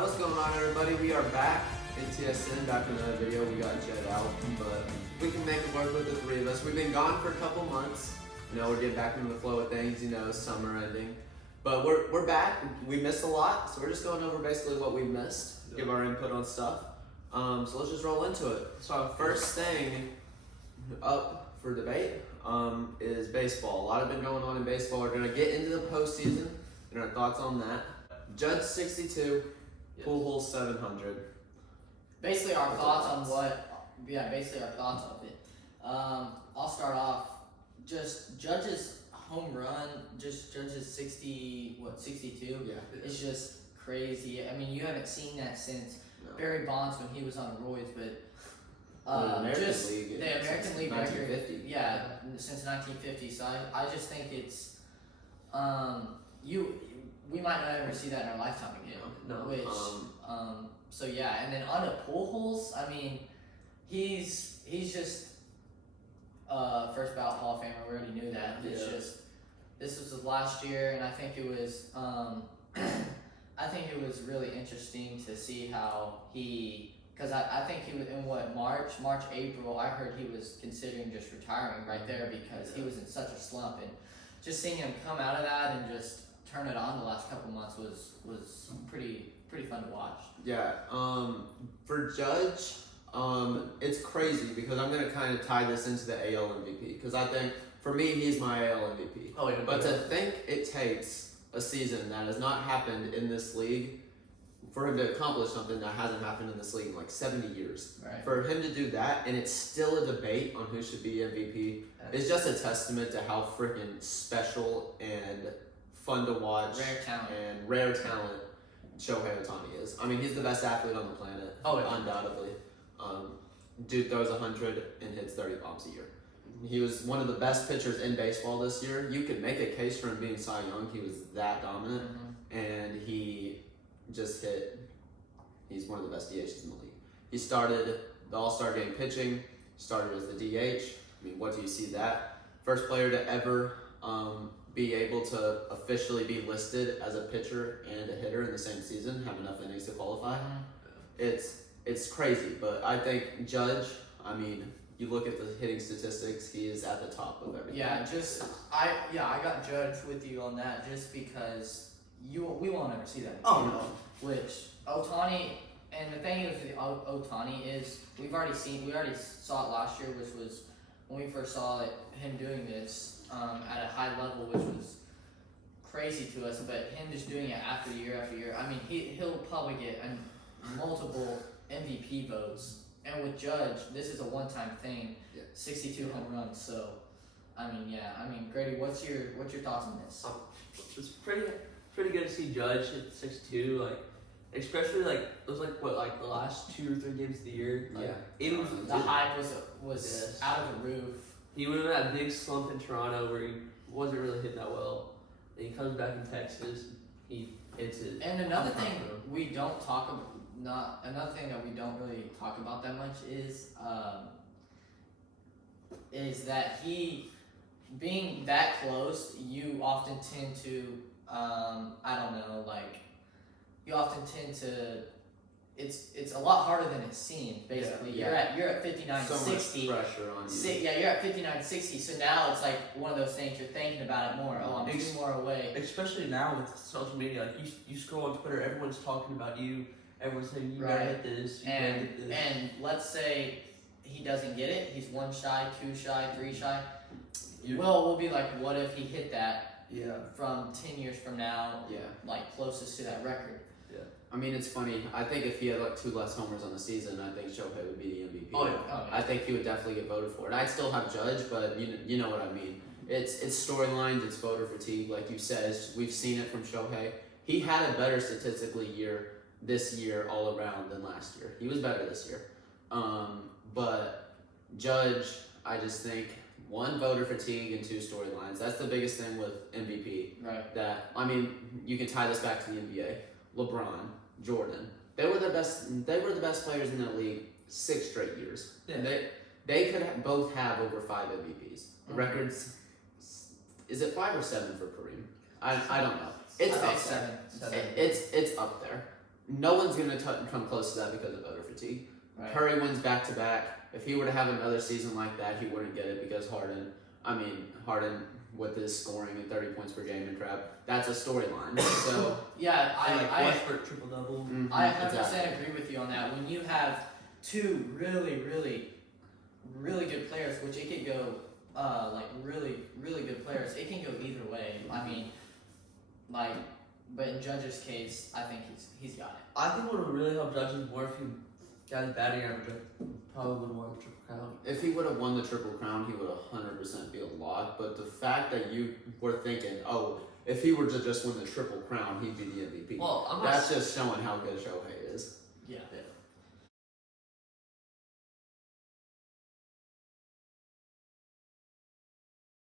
Alright, what's going on, everybody? We are back in TSN, back with another video. We got Jed out, but we can make it work with the three of us. We've been gone for a couple months. You know, we're getting back into the flow of things, you know, summer ending. But we're back. We missed a lot, so we're just going over basically what we missed, give our input on stuff. So let's just roll into it. So first thing up for debate is baseball. A lot has been going on in baseball. We're going to get into the postseason and our thoughts on that. Judge 62, Pool Hole 700. Basically our thoughts on basically our thoughts of it. I'll start off, just Judge's home run, just Judge's 62? Yeah. It's just crazy. I mean, you haven't seen that since Barry Bonds when he was on roids, but the American League record, 1950. yeah, since 1950. So I just think it's we might not ever see that in our lifetime again. No. So yeah, and then on the pool holes, I mean, he's just first ballot Hall of Famer. We already knew that. It's just this was his last year, and I think it was I think it was really interesting to see how because I think he was in March, April. I heard he was considering just retiring right there because he was in such a slump, and just seeing him come out of that and just turn it on the last couple months was pretty fun to watch. Yeah. For Judge, it's crazy because I'm gonna kind of tie this into the AL MVP because I think for me he's my AL MVP. Oh yeah. But to think it takes a season that has not happened in this league for him to accomplish something that hasn't happened in this league in like 70 years. Right. For him to do that and it's still a debate on who should be MVP is just a testament to how freaking special and fun to watch rare talent Shohei Ohtani is. I mean, he's the best athlete on the planet, undoubtedly. Dude throws 100 and hits 30 bombs a year. He was one of the best pitchers in baseball this year. You could make a case for him being Cy Young. He was that dominant, and he just he's one of the best DHs in the league. He started the All-Star game pitching, started as the DH. I mean, what do you see that? First player to ever be able to officially be listed as a pitcher and a hitter in the same season, have enough innings to qualify. It's crazy, but I think Judge, I mean, you look at the hitting statistics, he is at the top of everything. I got Judge with you on that just because we won't ever see that again. Oh no. Which Ohtani, and the thing is with Ohtani is we already saw it last year, which was when we first saw him doing this at a high level, which was crazy to us. But him just doing it after year after year, I mean, he'll probably get multiple MVP votes. And with Judge, this is a one-time thing, 62 home runs. So, I mean, Grady, what's your thoughts on this? It's pretty good to see Judge at 6'2", like especially like it was like the last 2 or 3 games of the year. Like, the hype was out of the roof. He went in that big slump in Toronto where he wasn't really hitting that well. And he comes back in Texas, he hits it. And another thing we don't talk about. Another thing that we don't really talk about that much is that he being that close, you often tend to it's a lot harder than it seems. Basically, you're at 59-60. So much pressure on you. You're at 59-60. So now it's like one of those things you're thinking about it more. Oh, I'm 2 more away. Especially now with social media, like you scroll on Twitter, everyone's talking about you. Everyone's saying you gotta hit this. And let's say he doesn't get it. He's 1 shy, 2 shy, 3 shy. We'll be like, what if he hit that? Yeah. From 10 years from now. Yeah. Like closest to that record. Yeah. I mean, it's funny. I think if he had like 2 less homers on the season, I think Shohei would be the MVP. Oh yeah. I think he would definitely get voted for it. I'd still have Judge, but you know what I mean. It's storylines. It's voter fatigue, like you said. We've seen it from Shohei. He had a better statistically year this year all around than last year. He was better this year. But Judge, I just think 1, voter fatigue and 2, storylines. That's the biggest thing with MVP. Right. That, I mean, you can tie this back to the NBA. LeBron, Jordan, they were the best players in that league 6 straight years. Yeah. They could both have over 5 MVPs. The records, is it 5 or 7 for Kareem? I don't know. It's up there. Seven. It's up there. no one's gonna come close to that because of voter fatigue. Right. Curry wins back to back. If he were to have another season like that, he wouldn't get it because Harden with his scoring and 30 points per game and crap, that's a storyline. So yeah, I Westbrook triple double. I 100% agree with you on that. When you have two really, really, really good players, which it could go like really, really good players, it can go either way. I mean, like, but in Judge's case, I think he's got it. I think what would really help Judge is more if he got his batting average, probably would have won the Triple Crown. if he would have won the Triple Crown, he would 100% be a lock. But the fact that you were thinking, oh, if he were to just win the Triple Crown, he'd be the MVP. Well, that's just showing how good Shohei is. Yeah.